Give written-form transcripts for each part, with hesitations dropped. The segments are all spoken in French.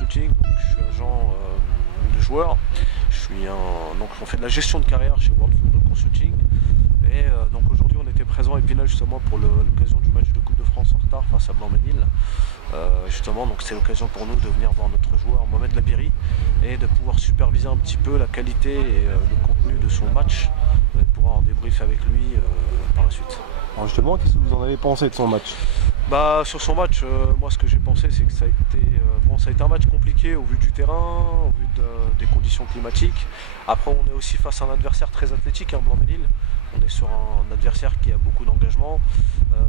Consulting, donc je suis agent de joueur. Donc on fait de la gestion de carrière chez World Football Consulting. Et donc aujourd'hui on était présent à Épinal justement pour l'occasion du match de Coupe de France en retard face à Blanc-Ménil. Justement donc c'est l'occasion pour nous de venir voir notre joueur Mohamed Labiri et de pouvoir superviser un petit peu la qualité et le contenu de son match et de pouvoir en débriefer avec lui par la suite. Alors justement, qu'est-ce que vous en avez pensé de son match? Sur son match, moi ce que j'ai pensé c'est que ça a été un match compliqué au vu du terrain, au vu des conditions climatiques. Après on est aussi face à un adversaire très athlétique, Blanc-Ménil. On est sur un adversaire qui a beaucoup d'engagement.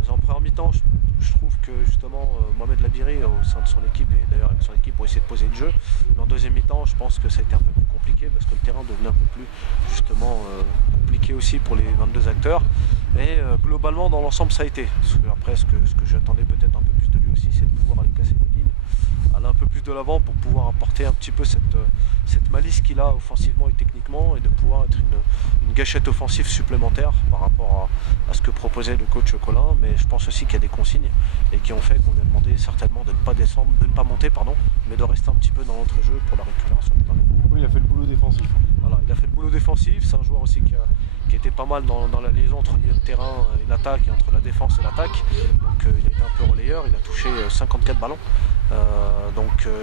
En première mi-temps, je trouve que justement Mohamed Labiri au sein de son équipe, et d'ailleurs avec son équipe, ont essayé de poser le jeu. Mais en deuxième mi-temps, je pense que ça a été un peu plus compliqué parce que le terrain devenait un peu plus justement compliqué aussi pour les 22 acteurs. Et globalement, dans l'ensemble, ça a été. Parce que après, ce que j'attendais peut-être un peu plus de lui aussi, c'est de pouvoir aller casser les lignes, aller un peu plus de l'avant pour pouvoir apporter un petit peu cette malice qu'il a offensivement et techniquement, et de pouvoir être une gâchette offensive supplémentaire par rapport à ce que proposait le coach Colin. Mais je pense aussi qu'il y a des consignes et qui ont fait qu'on lui a demandé certainement de ne pas descendre, de ne pas monter, pardon, mais de rester un petit peu dans l'entrejeu pour la récupération du ballon. Oui, il a fait le boulot défensif. Voilà, il a fait le boulot défensif. C'est un joueur aussi qui était pas mal dans la liaison entre le milieu de terrain et l'attaque, et entre la défense et l'attaque. Donc il a été un peu relayeur, il a touché 54 ballons.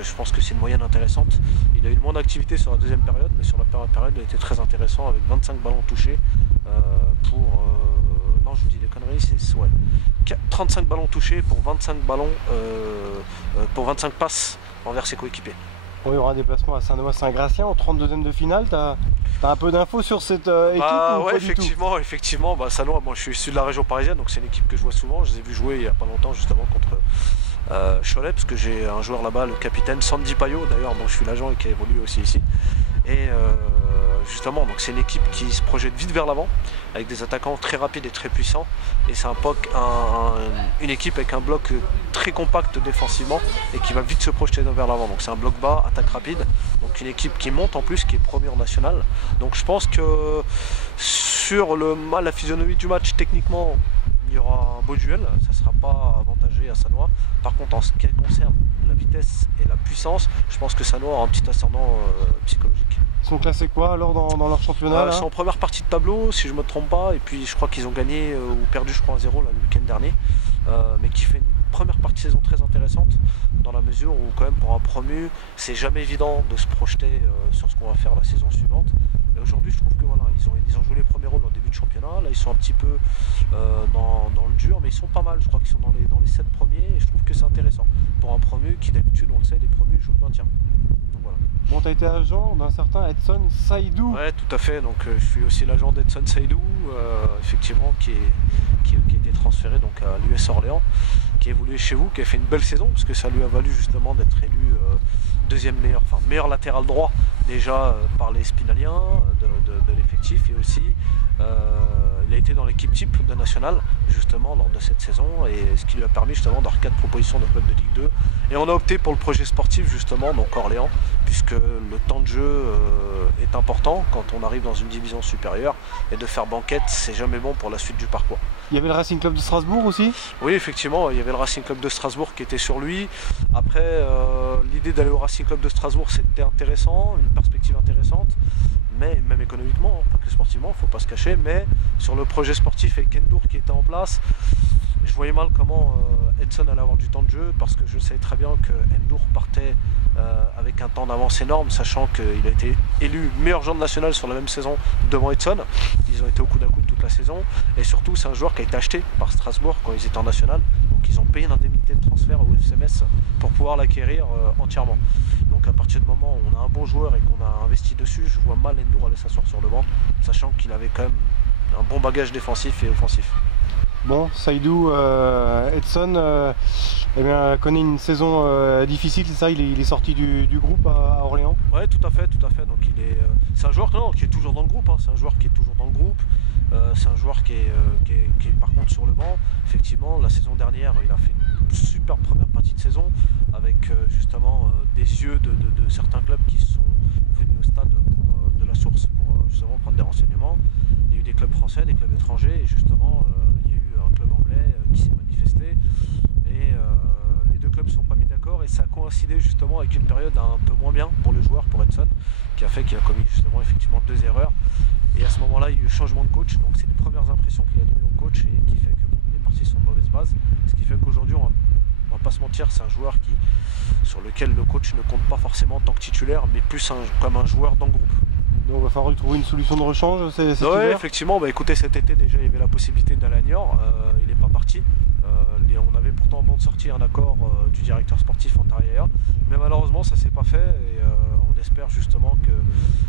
Je pense que c'est une moyenne intéressante. Il a eu moins d'activité sur la deuxième période, mais sur la première période il a été très intéressant avec 25 ballons touchés non, je vous dis des conneries, c'est 35 ballons touchés pour 25 ballons pour 25 passes envers ses coéquipiers. Bon, il y aura un déplacement à Saint-Noël-Saint-Gratien en 32e de finale. T'as un peu d'infos sur cette équipe ou ouais, pas du tout? effectivement. Saint-Noël, moi je suis issu de la région parisienne, donc c'est une équipe que je vois souvent. Je les ai vus jouer il n'y a pas longtemps justement contre Cholet, parce que j'ai un joueur là-bas, le capitaine Sandy Payot d'ailleurs, dont je suis l'agent et qui a évolué aussi ici. Et justement, donc c'est une équipe qui se projette vite vers l'avant, avec des attaquants très rapides et très puissants. Et c'est une équipe avec un bloc très compact défensivement et qui va vite se projeter vers l'avant. Donc c'est un bloc bas, attaque rapide. Donc une équipe qui monte en plus, qui est première nationale. Donc je pense que sur la physionomie du match, techniquement, il y aura un beau duel. Ça ne sera pas avantagé à Sannois. Par contre, en ce qui concerne la vitesse et la puissance, je pense que Sannois aura un petit ascendant psychologique. Ils sont classés quoi alors dans leur championnat Ils sont en première partie de tableau, si je ne me trompe pas, et puis je crois qu'ils ont gagné ou perdu, je crois, 1-0 le week-end dernier, mais qui fait une première partie de saison très intéressante, dans la mesure où quand même pour un promu, c'est jamais évident de se projeter sur ce qu'on va faire la saison suivante. Et aujourd'hui, je trouve que voilà, ils ont joué les premiers rôles en début de championnat, là ils sont un petit peu dans le dur, mais ils sont pas mal, je crois qu'ils sont dans les 7 premiers, et je trouve que c'est intéressant pour un promu qui d'habitude, on le sait, les promus jouent le maintien. Donc voilà. Bon, tu as été agent d'un certain Edson Saïdou. Ouais, tout à fait. Donc je suis aussi l'agent d'Edson Saïdou, effectivement, qui a été transféré donc à l'US Orléans, qui a évolué chez vous, qui a fait une belle saison, parce que ça lui a valu justement d'être élu meilleur latéral droit déjà par les Spinaliens de l'effectif, et aussi il a été dans l'équipe type de National justement lors de cette saison, et ce qui lui a permis justement d'avoir 4 propositions de clubs de Ligue 2. Et on a opté pour le projet sportif justement, donc Orléans, puisque le temps de jeu est important quand on arrive dans une division supérieure, et de faire banquette, c'est jamais bon pour la suite du parcours. Il y avait le Racing Club de Strasbourg aussi? Oui, effectivement, il y avait le Racing Club de Strasbourg qui était sur lui. Après, l'idée d'aller au Racing Club de Strasbourg, c'était intéressant, une perspective intéressante, mais même économiquement, pas que sportivement, il ne faut pas se cacher, mais sur le projet sportif avec Endur qui était en place, je voyais mal comment Edson allait avoir du temps de jeu, parce que je savais très bien que Endur partait avec un temps d'avance énorme, sachant qu'il a été élu meilleur joueur de national sur la même saison devant Edson. Ils ont été au coude à coude toute la saison, et surtout c'est un joueur qui a été acheté par Strasbourg quand ils étaient en national, donc ils ont payé une indemnité de transfert au FC Metz pour pouvoir l'acquérir entièrement. Donc à partir du moment où on a un bon joueur et qu'on a investi dessus, je vois mal Endur aller s'asseoir sur le banc, sachant qu'il avait quand même un bon bagage défensif et offensif. Bon, Saïdou, Edson connaît une saison difficile, c'est ça? Il est sorti du groupe à Orléans? Oui, tout à fait. Donc c'est un joueur qui est toujours dans le groupe, hein. C'est un joueur qui est toujours dans le groupe. C'est un joueur qui est par contre sur le banc. Effectivement, la saison dernière, il a fait une super première partie de saison, avec justement des yeux de certains clubs qui sont venus au stade de la Source pour justement prendre des renseignements. Il y a eu des clubs français, des clubs étrangers, et justement il y a eu un club anglais qui s'est manifesté, et les deux clubs ne sont pas mis d'accord, et ça a coïncidé coïncidé justement avec une période un peu moins bien pour le joueur, pour Edson, qui a fait qu'il a commis justement effectivement 2 erreurs. Et à ce moment-là, il y a eu changement de coach, donc c'est les premières impressions qu'il a données au coach et qui fait que bon, il est parti sur une mauvaise base. Ce qui fait qu'aujourd'hui, on va pas se mentir, c'est un joueur sur lequel le coach ne compte pas forcément en tant que titulaire, mais plus comme un joueur dans le groupe. Donc il va falloir lui trouver une solution de rechange. Oui, effectivement, écoutez, cet été déjà il y avait la possibilité d'aller à Niort, il n'est pas parti. On avait pourtant en bande sortie un accord du directeur sportif Antaria, mais malheureusement ça s'est pas fait et on espère justement que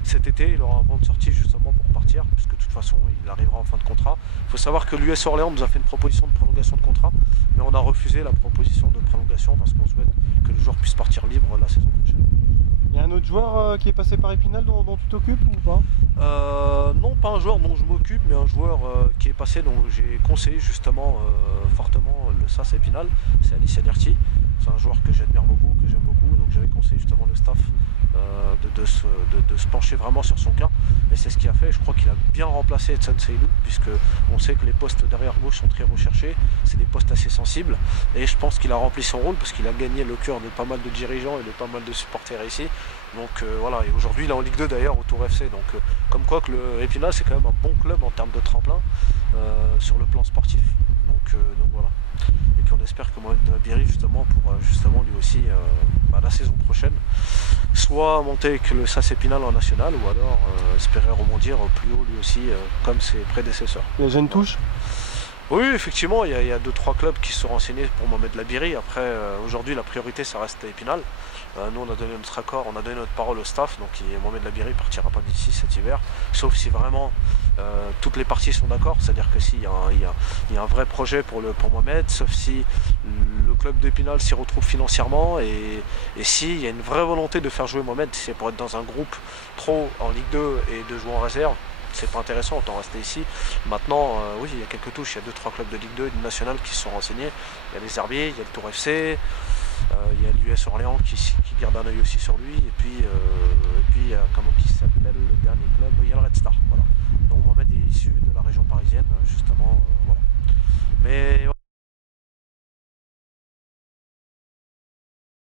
cet été il aura un bande sortie justement pour partir, puisque de toute façon il arrivera en fin de contrat. Il faut savoir que l'US Orléans nous a fait une proposition de prolongation de contrat, mais on a refusé la proposition de prolongation parce qu'on souhaite que le joueur puisse partir libre la saison prochaine. Il y a un autre joueur qui est passé par Épinal dont tu t'occupes ou pas? Non, pas un joueur dont je m'occupe, mais un joueur qui est passé, dont j'ai conseillé justement fortement le SAS Épinal, c'est Alicia Derti. C'est un joueur que j'admire beaucoup, que j'aime beaucoup, donc j'avais conseillé justement le staff de se pencher vraiment sur son cas. Et c'est ce qu'il a fait. Je crois qu'il a bien remplacé Edson Seydou, puisque on sait que les postes derrière gauche sont très recherchés, c'est des postes assez sensibles, et je pense qu'il a rempli son rôle parce qu'il a gagné le cœur de pas mal de dirigeants et de pas mal de supporters ici. Donc voilà, et aujourd'hui il est en Ligue 2 d'ailleurs au Tour FC, donc comme quoi que le Épinal c'est quand même un bon club en termes de tremplin sur le plan sportif. Donc voilà. Et puis on espère que Mohamed Dabiri justement pourra justement lui aussi la saison prochaine soit monter avec le SAS Épinal en national, ou alors espérer rebondir plus haut lui aussi comme ses prédécesseurs. Il y a Jeanne Touche. Oui, effectivement, il y a 2-3 clubs qui se sont renseignés pour Mohamed Labiri. Après, aujourd'hui, la priorité, ça reste Épinal. Nous, on a donné notre accord, on a donné notre parole au staff. Donc, Mohamed Labiri ne partira pas d'ici cet hiver. Sauf si vraiment toutes les parties sont d'accord. C'est-à-dire que s'il y a un vrai projet pour Mohamed, sauf si le club d'Épinal s'y retrouve financièrement. Et s'il y a une vraie volonté de faire jouer Mohamed, c'est pour être dans un groupe pro en Ligue 2 et de jouer en réserve. C'est pas intéressant, autant rester ici. Maintenant, oui, il y a quelques touches, il y a 2-3 clubs de Ligue 2 et de National qui se sont renseignés. Il y a les Herbiers, il y a le Tour FC, il y a l'US Orléans qui garde un œil aussi sur lui. Et puis comment il s'appelle le dernier club, il y a le Red Star. Voilà. Donc Mohamed est issu de la région parisienne, justement. Voilà. Mais